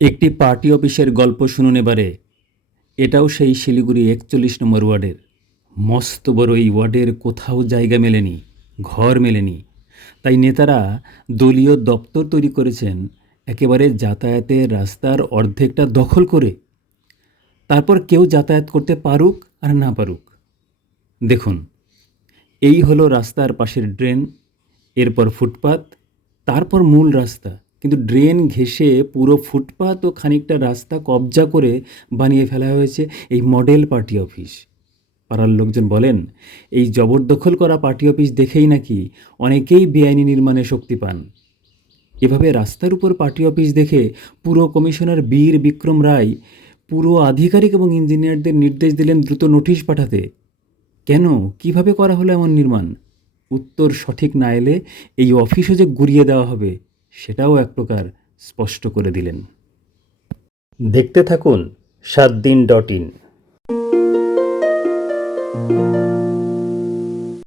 একটি পার্টি অফিসের গল্প শুনুন এবারে। এটাও সেই শিলিগুড়ি ৪১ নম্বর ওয়ার্ডের। মস্ত বড় এই ওয়ার্ডের কোথাও জায়গা মেলেনি, ঘর মেলেনি। তাই নেতারা দলীয় দপ্তর তৈরি করেছেন একেবারে যাতায়াতের রাস্তার অর্ধেকটা দখল করে। তারপর কেউ যাতায়াত করতে পারুক আর না পারুক। দেখুন, এই হলো রাস্তার পাশের ড্রেন, এরপর ফুটপাত, তারপর মূল রাস্তা। কিন্তু ড্রেন ঘেঁষে পুরো ফুটপাত ও খানিকটা রাস্তা কবজা করে বানিয়ে ফেলা হয়েছে এই মডেল পার্টি অফিস। পাড়ার লোকজন বলেন, এই জবরদখল করা পার্টি অফিস দেখেই নাকি অনেকেই বেআইনি নির্মাণে শক্তি পান। এভাবে রাস্তার উপর পার্টি অফিস দেখে পুরো কমিশনার বীর বিক্রম রায় পুরো আধিকারিক এবং ইঞ্জিনিয়ারদের নির্দেশ দিলেন দ্রুত নোটিশ পাঠাতে। কেন, কিভাবে করা হলো এমন নির্মাণ? উত্তর সঠিক না এলে এই অফিসও যে গুড়িয়ে দেওয়া হবে সেটাও এক প্রকার স্পষ্ট করে দিলেন। দেখতে থাকুন 7 দিন.in।